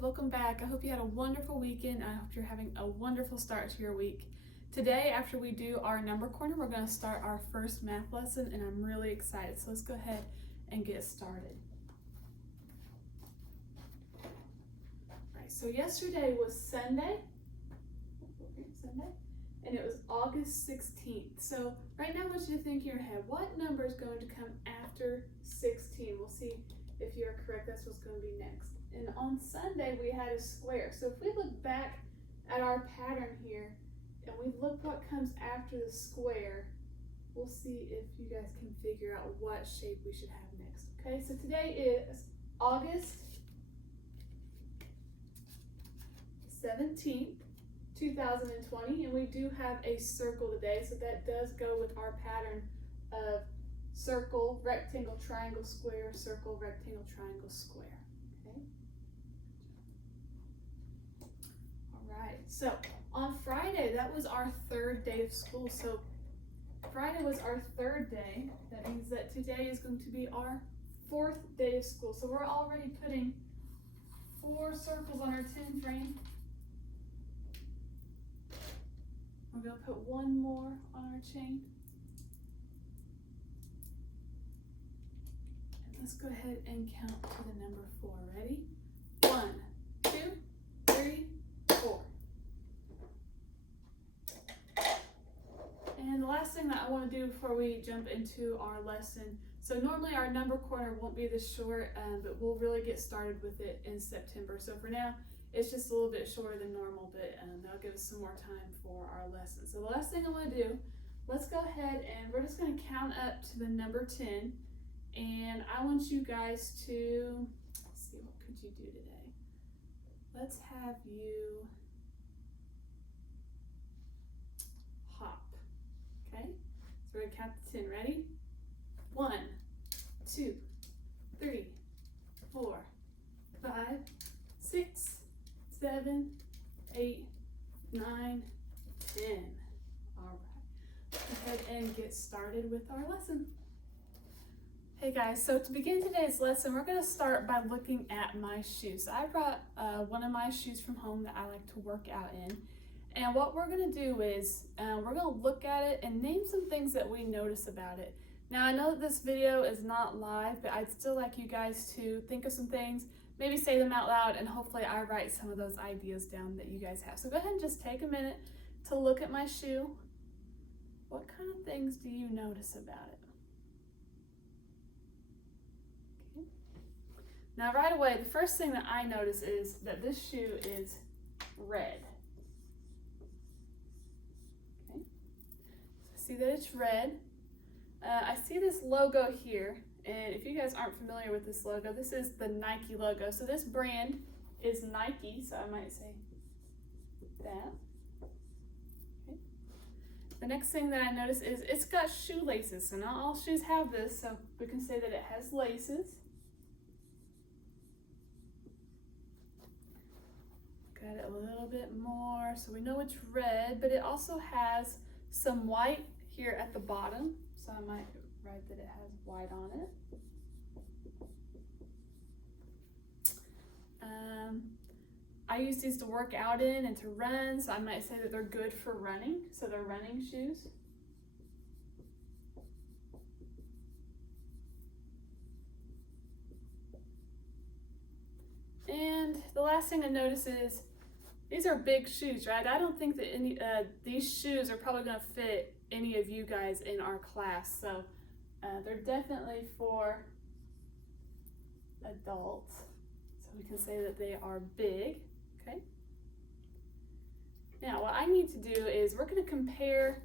welcome back. I hope you had a wonderful weekend. I hope you're having a wonderful start to your week. Today, after we do our number corner, we're going to start our first math lesson, and I'm really excited. So let's go ahead and get started. Alright, so yesterday was Sunday, and it was August 16th. So right now I want you to think in your head, what number is going to come after 16? We'll see if you're correct. That's what's going to be next. And on Sunday we had a square. So if we look back at our pattern here and we look what comes after the square, we'll see if you guys can figure out what shape we should have next. Okay, so today is August 17th, 2020, and we do have a circle today, so that does go with our pattern of circle, rectangle, triangle, square, circle, rectangle, triangle, square. Okay. All right. So on Friday, that was our third day of school. So Friday was our third day. That means that today is going to be our fourth day of school. So we're already putting 4 circles on our 10 frame. We're going to put 1 more on our chain. And let's go ahead and count to the number 4. Ready? 1, 2, 3, 4. And the last thing that I want to do before we jump into our lesson, so normally our number corner won't be this short, but we'll really get started with it in September. So for now, it's just a little bit shorter than normal, but that'll give us some more time for our lesson. So the last thing I want to do, let's go ahead and we're just going to count up to the number 10. And I want you guys to, let's see, what could you do today? Let's have you hop, okay? So we're going to count to 10, ready? 1, 2, 3, 4, 5, 6, 7, 8, 9, 10. All right, let's go ahead and get started with our lesson. Hey guys, so to begin today's lesson, we're going to start by looking at my shoes. So I brought one of my shoes from home that I like to work out in. And what we're going to do is we're going to look at it and name some things that we notice about it. Now I know that this video is not live, but I'd still like you guys to think of some things, maybe say them out loud, and hopefully I write some of those ideas down that you guys have. So go ahead and just take a minute to look at my shoe. What kind of things do you notice about it? Okay. Now right away, the first thing that I notice is that this shoe is red. Okay. So see that it's red. I see this logo here. And if you guys aren't familiar with this logo, this is the Nike logo. So this brand is Nike, so I might say that. Okay. The next thing that I notice is it's got shoelaces. So not all shoes have this, so we can say that it has laces. Got it a little bit more, so we know it's red, but it also has some white here at the bottom. So I might write that it has white on it. I use these to work out in and to run, so I might say that they're good for running. So they're running shoes. And the last thing I notice is these are big shoes, right? I don't think that any these shoes are probably going to fit any of you guys in our class. So they're definitely for adults. So we can say that they are big, okay? Now what I need to do is we're going to compare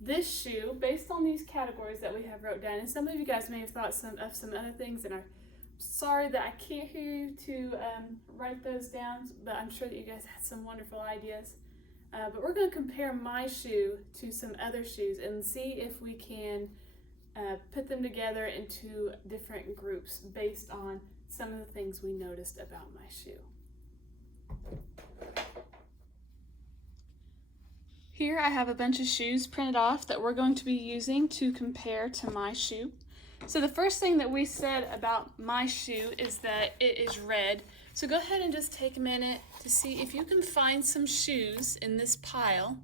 this shoe based on these categories that we have wrote down. And some of you guys may have thought of some other things, and I'm sorry that I can't hear you to write those down, but I'm sure that you guys had some wonderful ideas. But we're going to compare my shoe to some other shoes and see if we can put them together into different groups based on some of the things we noticed about my shoe. Here I have a bunch of shoes printed off that we're going to be using to compare to my shoe. So the first thing that we said about my shoe is that it is red. So go ahead and just take a minute to see if you can find some shoes in this pile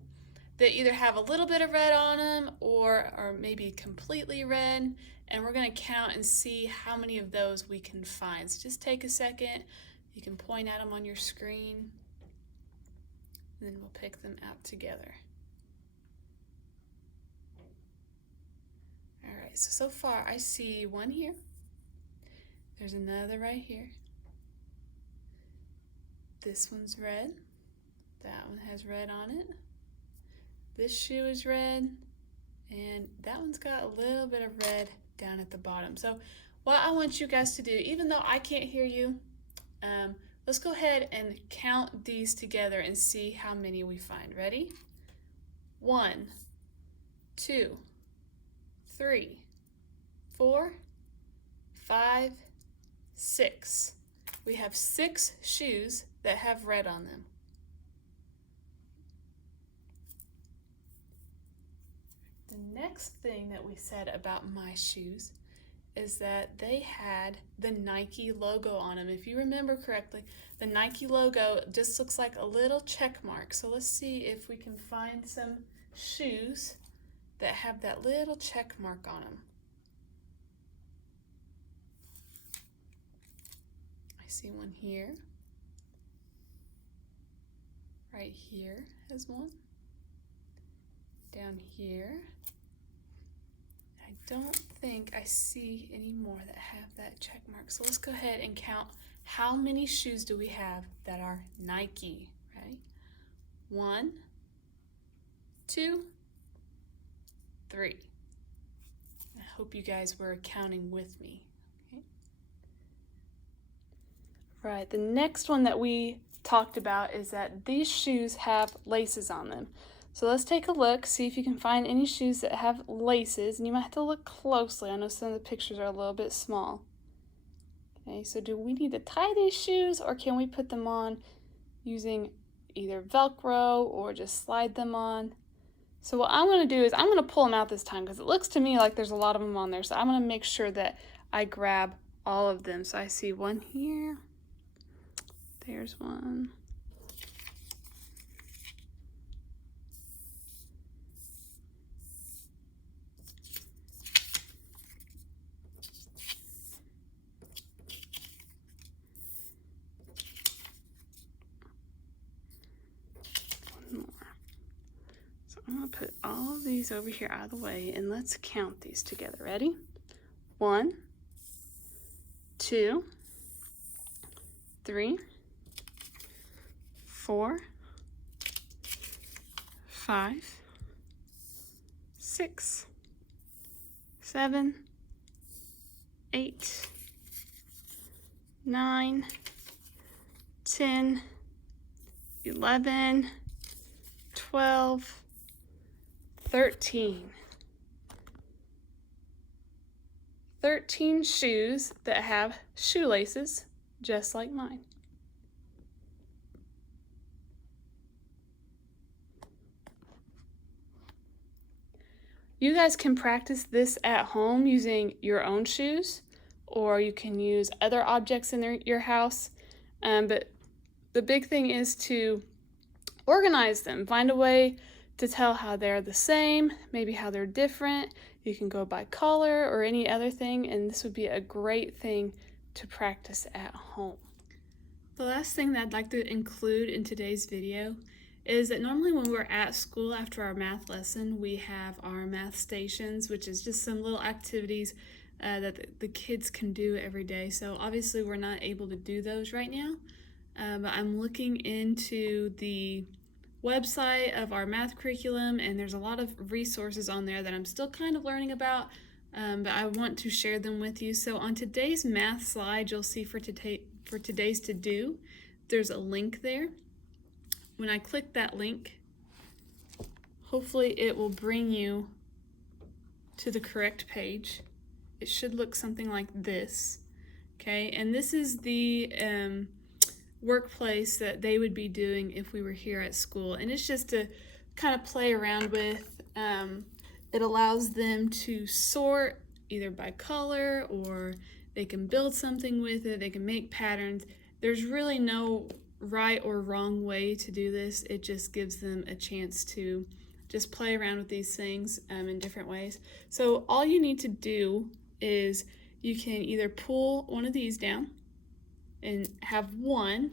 that either have a little bit of red on them or are maybe completely red, and we're going to count and see how many of those we can find. So just take a second. You can point at them on your screen, and then we'll pick them out together. All right, so far I see one here. There's another right here. This one's red. That one has red on it. This shoe is red, and that one's got a little bit of red down at the bottom. So what I want you guys to do, even though I can't hear you, let's go ahead and count these together and see how many we find. Ready? 1, 2, 3, 4, 5, 6. We have 6 shoes that have red on them. The next thing that we said about my shoes is that they had the Nike logo on them. If you remember correctly, the Nike logo just looks like a little check mark. So let's see if we can find some shoes that have that little check mark on them. I see one here. Right here has one. Down here. I don't think I see any more that have that check mark. So let's go ahead and count how many shoes do we have that are Nike. Ready? 1, 2, 3. I hope you guys were counting with me. Okay. Right, the next one that we talked about is that these shoes have laces on them. So let's take a look, see if you can find any shoes that have laces, and you might have to look closely. I know some of the pictures are a little bit small. Okay, so do we need to tie these shoes, or can we put them on using either Velcro or just slide them on? So what I'm going to do is I'm going to pull them out this time because it looks to me like there's a lot of them on there. So I'm going to make sure that I grab all of them. So I see one here. There's one. I'm going to put all of these over here out of the way, and let's count these together. Ready? 1, 2, 3, 4, 5, 6, 7, 8, 9, 10, 11, 12, 13. 13 shoes that have shoelaces, just like mine. You guys can practice this at home using your own shoes, or you can use other objects in your house. But the big thing is to organize them. Find a way to tell how they're the same, maybe how they're different. You can go by color or any other thing, and this would be a great thing to practice at home. The last thing that I'd like to include in today's video is that normally when we're at school after our math lesson, we have our math stations, which is just some little activities that the kids can do every day. So obviously we're not able to do those right now, but I'm looking into the website of our math curriculum, and there's a lot of resources on there that I'm still kind of learning about, but I want to share them with you. So on today's math slide, you'll see for today's to do, there's a link there. When I click that link, hopefully it will bring you to the correct page. It should look something like this, okay? And this is the workplace that they would be doing if we were here at school, and it's just to kind of play around with. It allows them to sort either by color, or they can build something with it, they can make patterns. There's really no right or wrong way to do this. It just gives them a chance to just play around with these things in different ways. So all you need to do is you can either pull one of these down and have one,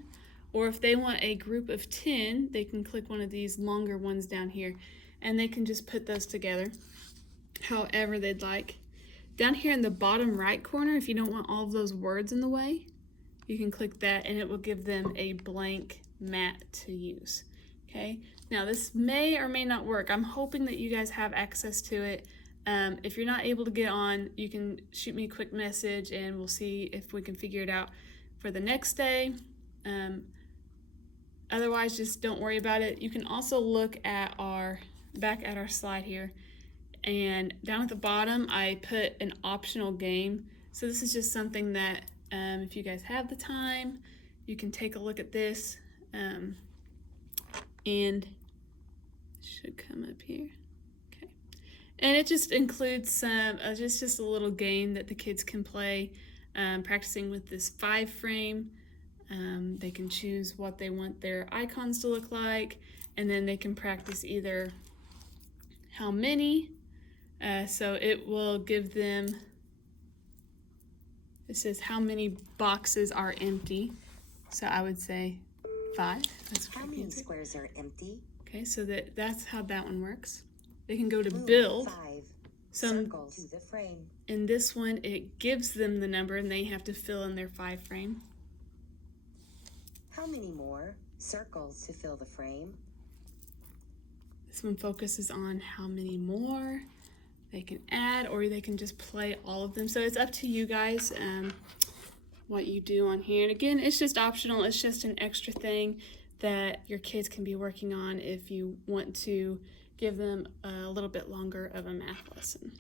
or if they want a group of 10, they can click one of these longer ones down here, and they can just put those together however they'd like. Down here in the bottom right corner, if you don't want all of those words in the way, you can click that and it will give them a blank mat to use. Okay, now this may or may not work. I'm hoping that you guys have access to it. If you're not able to get on, you can shoot me a quick message and we'll see if we can figure it out for the next day. Otherwise, just don't worry about it. You can also look at back at our slide here, and down at the bottom I put an optional game. So this is just something that if you guys have the time, you can take a look at this, and it should come up here. Okay, and it just includes some just a little game that the kids can play, practicing with this 5 frame. They can choose what they want their icons to look like, and then they can practice either how many. So it will give them, it says how many boxes are empty. So I would say 5. That's how many squares are empty? Okay, so that's how that one works. They can go to Move build 5 some circles to the frame. In this one, it gives them the number and they have to fill in their 5 frame. How many more circles to fill the frame? This one focuses on how many more they can add, or they can just play all of them. So it's up to you guys what you do on here. And again, it's just optional. It's just an extra thing that your kids can be working on if you want to give them a little bit longer of a math lesson.